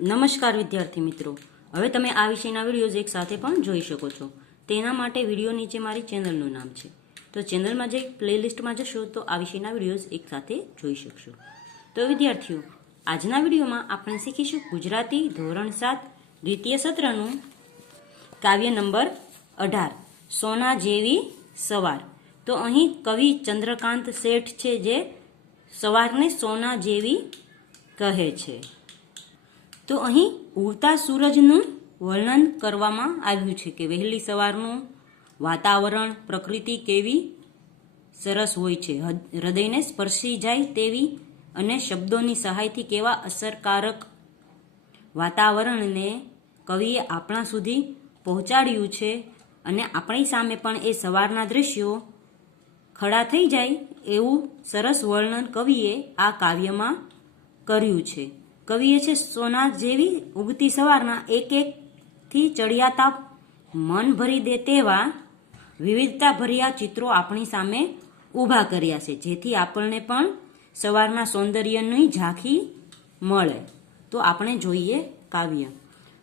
નમસ્કાર વિદ્યાર્થી મિત્રો, હવે તમે આ વિષયના વિડીયોઝ એક સાથે પણ જોઈ શકો છો. તેના માટે વિડીયો નીચે મારી ચેનલનું નામ છે, તો ચેનલમાં જઈ પ્લેલિસ્ટમાં જશો તો આ વિષયના વિડીયોઝ એક સાથે જોઈ શકશો. તો વિદ્યાર્થીઓ, આજના વિડીયોમાં આપણે શીખીશું ગુજરાતી ધોરણ 7 દ્વિતીય સત્રનું કાવ્ય નંબર 18 સોના જેવી સવાર. તો અહીં કવિ ચંદ્રકાંત શેઠ છે જે સવારને સોના જેવી કહે છે. તો અહીં ઉગતા સૂરજનું વર્ણન કરવામાં આવ્યું છે કે વહેલી સવારનું વાતાવરણ, પ્રકૃતિ કેવી સરસ હોય છે, હૃદયને સ્પર્શી જાય તેવી, અને શબ્દોની સહાયથી કેવા અસરકારક વાતાવરણને કવિએ આપણા સુધી પહોંચાડ્યું છે. અને આપણી સામે પણ એ સવારના દ્રશ્યો ખડા થઈ જાય એવું સરસ વર્ણન કવિએ આ કાવ્યમાં કર્યું છે. કવિએ છે સોના જેવી ઉગતી સવારના એક એકથી ચડિયાતા મન ભરી દે તેવા વિવિધતા ભર્યા ચિત્રો આપણી સામે ઊભા કર્યા છે, જેથી આપણને પણ સવારના સૌંદર્યની ઝાંખી મળે. તો આપણે જોઈએ કાવ્ય.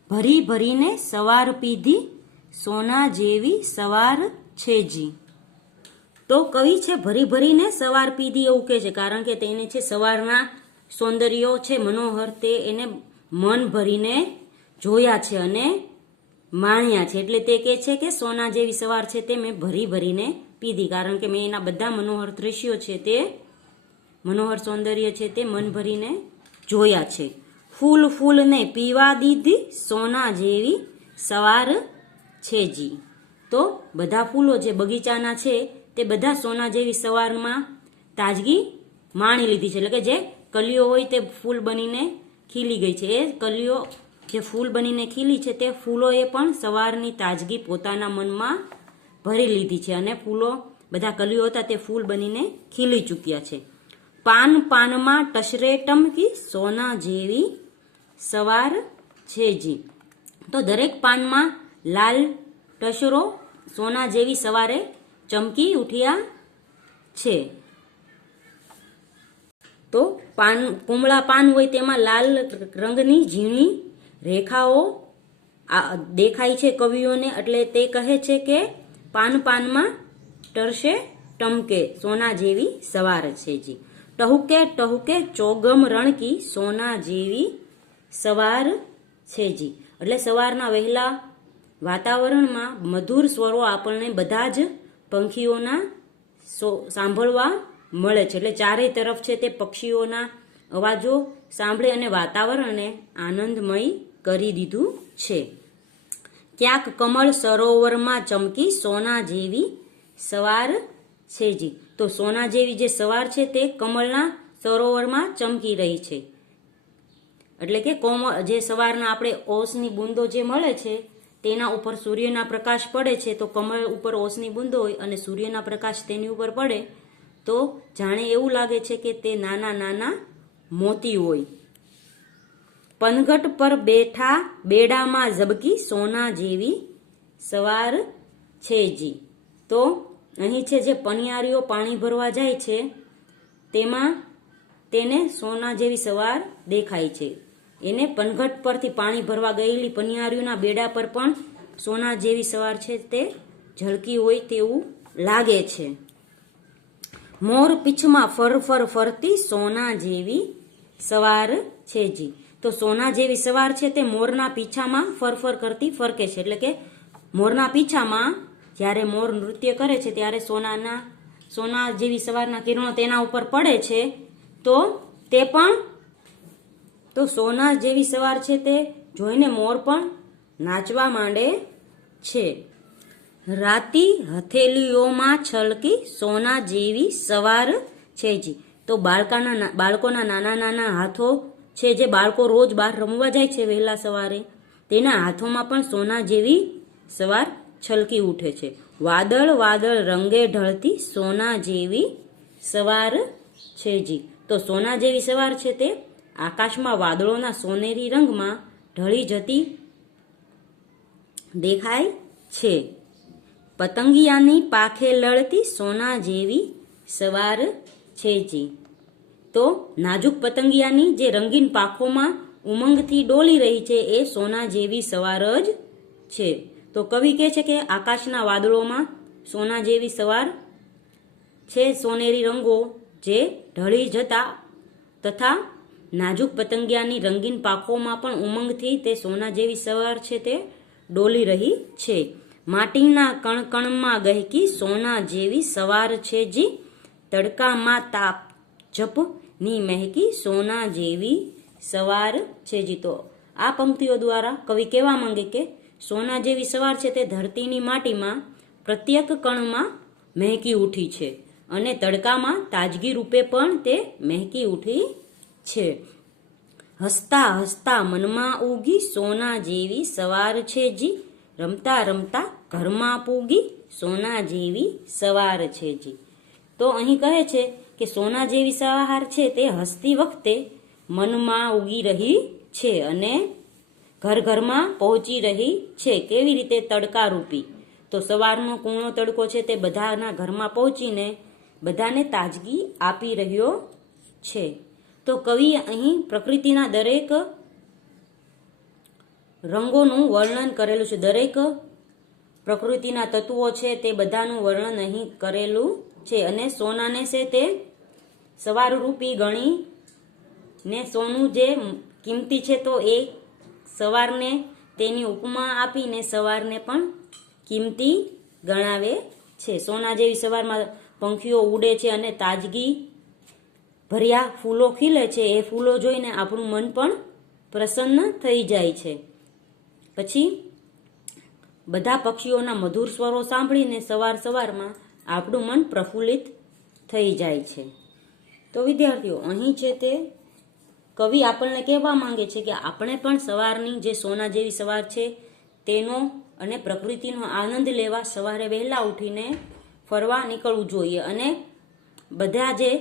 ભરી ભરીને સવાર પીધી, સોના જેવી સવાર છે જી. તો કવિ છે ભરી ભરીને સવાર પીધી એવું કહે છે, કારણ કે તેને છે સવારના સૌંદર્યો છે મનોહર, તે એને મન ભરીને જોયા છે અને માણ્યા છે. એટલે તે કહે છે કે સોના જેવી સવાર છે તે મેં ભરી ભરીને પીધી, કારણ કે મેં એના બધા મનોહર દ્રશ્યો છે, તે મનોહર સૌંદર્ય છે તે મન ભરીને જોયા છે. ફૂલ ફૂલને પીવા દીધી, સોના જેવી સવાર છે જી. તો બધા ફૂલો જે બગીચાના છે તે બધા સોના જેવી સવારમાં તાજગી માણી લીધી છે. એટલે કે જે કલીઓ હોય તે ફૂલ બનીને ખીલી ગઈ છે. એ કલીઓ જે ફૂલ બનીને ખીલી છે તે ફૂલોએ પણ સવારની તાજગી પોતાના મનમાં ભરી લીધી છે, અને ફૂલો બધા કલીઓ હતા તે ફૂલ બનીને ખીલી ચૂક્યા છે. પાન પાનમાં ટસરે ટમકી, સોના જેવી સવાર છે જી. તો દરેક પાનમાં લાલ ટસરો સોના જેવી સવારે ચમકી ઉઠ્યા છે. તો પાન, કુમળા પાન હોય તેમાં લાલ રંગની ઝીણી રેખાઓ દેખાય છે કવિઓને. એટલે તે કહે છે કે પાન પાનમાં ટરસે ટમકે, સોના જેવી સવાર છે જી. ટહુકે ટહુકે ચોગમ રણકી, સોના જેવી સવાર છે જી. એટલે સવારના વહેલા વાતાવરણમાં મધુર સ્વરો આપણને બધા જ પંખીઓના સાંભળવા મળે છે. એટલે ચારેય તરફ છે તે પક્ષીઓના અવાજો સાંભળે અને વાતાવરણને આનંદમય કરી દીધું છે. ક્યાંક કમળ સરોવરમાં ચમકી, સોના જેવી સવાર છે જી. તો સોના જેવી જે સવાર છે તે કમળના સરોવરમાં ચમકી રહી છે. એટલે કે જે સવારના આપણે ઓસની બૂંદો જે મળે છે તેના ઉપર સૂર્યના પ્રકાશ પડે છે, તો કમળ ઉપર ઓસની બૂંદો હોય અને સૂર્યના પ્રકાશ તેની ઉપર પડે તો જાણે એવું લાગે છે કે તે નાના નાના મોતી હોય. પનઘટ પર બેઠા બેડામાં ઝબકી, સોના જેવી સવાર છે જી. તો અહીં છે જે પનિયારીઓ પાણી ભરવા જાય છે તેમાં તેને સોના જેવી સવાર દેખાય છે. એને પનઘટ પરથી પાણી ભરવા ગયેલી પનિયારીઓના બેડા પર પણ સોના જેવી સવાર છે તે ઝળકી હોય તેવું લાગે છે. મોર પીછમાં ફરફર ફરતી, સોના જેવી સવાર છે જી. તો સોના જેવી સવાર છે તે મોરના પીછામાં ફરફર કરતી ફરકે છે. એટલે કે મોરના પીછામાં જ્યારે મોર નૃત્ય કરે છે ત્યારે સોના જેવી સવારના કિરણો તેના ઉપર પડે છે, તો તે પણ તો સોના જેવી સવાર છે તે જોઈને મોર પણ નાચવા માંડે છે. રાતી હથેલીઓમાં છલકી, સોના જેવી સવાર છે જી. તો બાળકોના નાના નાના હાથો છે, જે બાળકો રોજ બહાર રમવા જાય છે વહેલા સવારે, તેના હાથોમાં પણ સોના જેવી સવાર છલકી ઉઠે છે. વાદળ વાદળ રંગે ઢળતી, સોના જેવી સવાર છે જી. તો સોના જેવી સવાર છે તે આકાશમાં વાદળોના સોનેરી રંગમાં ઢળી જતી દેખાય છે. પતંગિયાની પાખે લડતી, સોના જેવી સવાર છે જી. તો નાજુક પતંગિયાની જે રંગીન પાંખોમાં ઉમંગથી ડોલી રહી છે એ સોના જેવી સવાર જ છે. તો કવિ કહે છે કે આકાશના વાદળોમાં સોના જેવી સવાર છે. સોનેરી રંગો જે ઢળી જતા તથા નાજુક પતંગિયાની રંગીન પાંખોમાં પણ ઉમંગથી તે સોના જેવી સવાર છે તે ડોલી રહી છે. માટીના કણકણમાં ગહેકી સોના જેવી સવાર છે જી, તડકામાં તાપ જપની મહેકી સોના જેવી સવાર છે જી. તો આ પંક્તિઓ દ્વારા કવિ કહેવા માંગે કે સોના જેવી સવાર છે તે ધરતીની માટીમાં પ્રત્યેક કણમાં મહેકી ઉઠી છે અને તડકામાં તાજગી રૂપે પણ તે મહેકી ઉઠી છે. હસતા હસતા મનમાં ઉગી સોના જેવી સવાર છે જી, રમતા રમતા ઘરમાં પૂગી સોના જેવી સવાર છે જી. તો અહીં કહે છે કે સોના જેવી સવાર છે તે હસતી વખતે મનમાં ઉગી રહી છે અને ઘર ઘરમાં પહોંચી રહી છે. કેવી રીતે? તડકા રૂપી. તો સવારનો કૂણો તડકો છે તે બધાના ઘરમાં પહોંચીને બધાને તાજગી આપી રહ્યો છે. તો કવિ અહીં પ્રકૃતિના દરેક રંગોનું વર્ણન કરેલું છે. દરેક પ્રકૃતિના તત્વો છે તે બધાનું વર્ણન અહીં કરેલું છે અને સોનાને છે તે સવાર રૂપી ગણી ને સોનું જે કિંમતી છે તો એ સવારને તેની ઉપમા આપીને સવારને પણ કિંમતી ગણાવે છે. સોના જેવી સવારમાં પંખીઓ ઉડે છે અને તાજગી ભર્યા ફૂલો ખીલે છે. એ ફૂલો જોઈને આપણું મન પણ પ્રસન્ન થઈ જાય છે. પછી બધા પક્ષીઓના મધુર સ્વરો સાંભળીને સવાર સવારમાં આપણું મન પ્રફુલ્લિત થઈ જાય છે. તો વિદ્યાર્થીઓ, અહીં છે તે કવિ આપણને કહેવા માંગે છે કે આપણે પણ સવારની જે સોના જેવી સવાર છે તેનો અને પ્રકૃતિનો આનંદ લેવા સવારે વહેલા ઉઠીને ફરવા નીકળવું જોઈએ અને બધા જે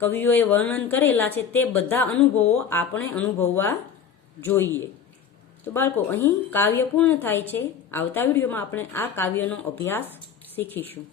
કવિઓએ વર્ણન કરેલા છે તે બધા અનુભવો આપણે અનુભવવા જોઈએ. તો બાળકો, અહીં કાવ્ય પૂર્ણ થાય છે. આવતા વિડીયોમાં આપણે આ કાવ્યનો અભ્યાસ શીખીશું.